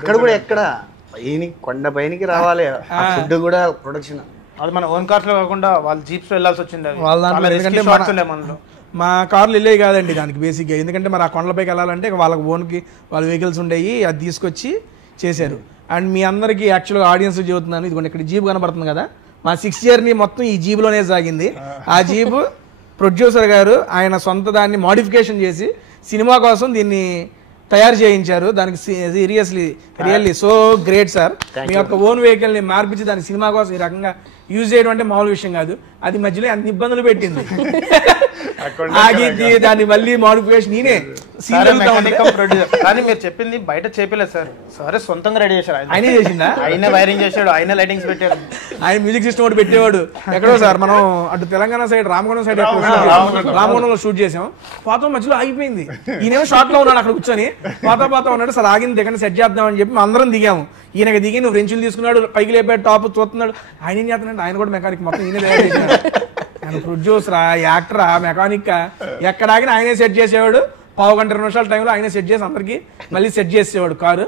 అక్కడ కూడా ఎక్కడ కొండ పైనకి రావాలి, ఫుడ్ కూడా ప్రొడక్షన్. అది మన ఓన్ కార్స్ లో కాకుండా వాళ్ళు జీప్స్ వెళ్ళాల్సి వచ్చింది. వాళ్ళ దాంట్లో ఎందుకంటే మా కార్లు వెళ్ళేవి కాదండి దానికి బేసిక్గా. ఎందుకంటే మరి ఆ కొండలపైకి వెళ్ళాలంటే వాళ్ళకి ఓన్కి వాళ్ళ వెహికల్స్ ఉండేవి, అది తీసుకొచ్చి చేశారు. అండ్ మీ అందరికీ యాక్చువల్గా ఆడియన్స్ చెబుతున్నాను, ఇదిగోండి ఇక్కడ జీప్ కనబడుతుంది కదా, మా 6 జర్నీ మొత్తం ఈ జీబులోనే సాగింది. ఆ జీబు ప్రొడ్యూసర్ గారు ఆయన సొంత దాన్ని మోడిఫికేషన్ చేసి సినిమా కోసం దీన్ని తయారు చేయించారు. దానికి రియల్లీ సో గ్రేట్ సార్. మీ యొక్క ఓన్ వెహికల్ ని మార్పించి దాని సినిమా కోసం ఈ రకంగా యూజ్ చేయడం అంటే మామూలు విషయం కాదు. అది మధ్యలో అన్ని ఇబ్బందులు పెట్టింది. దాన్ని మళ్ళీ మోడిఫికేషన్ నేనే కానీ మీరు చెప్పింది బయట చేపలేదు సార్. సరే సొంతంగా రెడీ చేశారు. ఆయనే చేసిందా? ఆయన వైరింగ్ చేశాడు, ఆయన లైటింగ్స్ పెట్టాడు, ఆయన మ్యూజిక్ సిస్టమ్ ఒకటి పెట్టేవాడు. ఎక్కడో సార్ మనం అటు తెలంగాణ సైడ్ రామగుండం సైడ్ రామగుండంలో షూట్ చేసాం. పోతాం మధ్యలో ఆగిపోయింది. ఈయనేమో షార్ట్ లో ఉన్నాడు అక్కడ కూర్చొని పోతా ఉన్నాడు. సార్ ఆగింది దిగండి సెట్ చేద్దామని చెప్పి అందరం దిగాము. ఈయనకి దిగి నువ్వు రెంచులు తీసుకున్నాడు, పైకి లేపాడు, టాప్ చూస్తున్నాడు. ఆయన ఏం చేస్తున్నాడు, ఆయన కూడా మెకానిక్ మొత్తం ఈయన తయారు చేశాడు. ఆయన ప్రొడ్యూసరా, యాక్టరా, మెకానిక్ ఎక్కడ ఆగినా ఆయనే సెట్ చేసేవాడు. 15 గంటల నిమిషాల టైంలో ఆయనే సెట్ చేసి అందరికి మళ్ళీ సెట్ చేసేవాడు కారు.